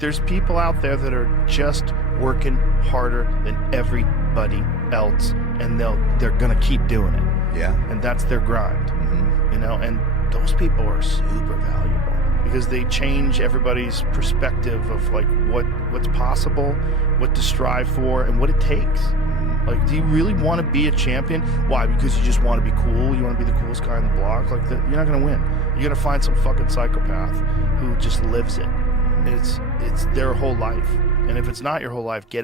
There's people out there that are just working harder than everybody else, and they're gonna keep doing it. Yeah. And that's their grind. Mm-hmm. You know, and those people are super valuable because they change everybody's perspective of like what's possible, what to strive for, and what it takes. Like, do you really want to be a champion? Why? Because you just want to be cool? You want to be the coolest guy on the block? Like, you're not going to win. You're going to find some fucking psychopath who just lives it. And it's their whole life. And if it's not your whole life, get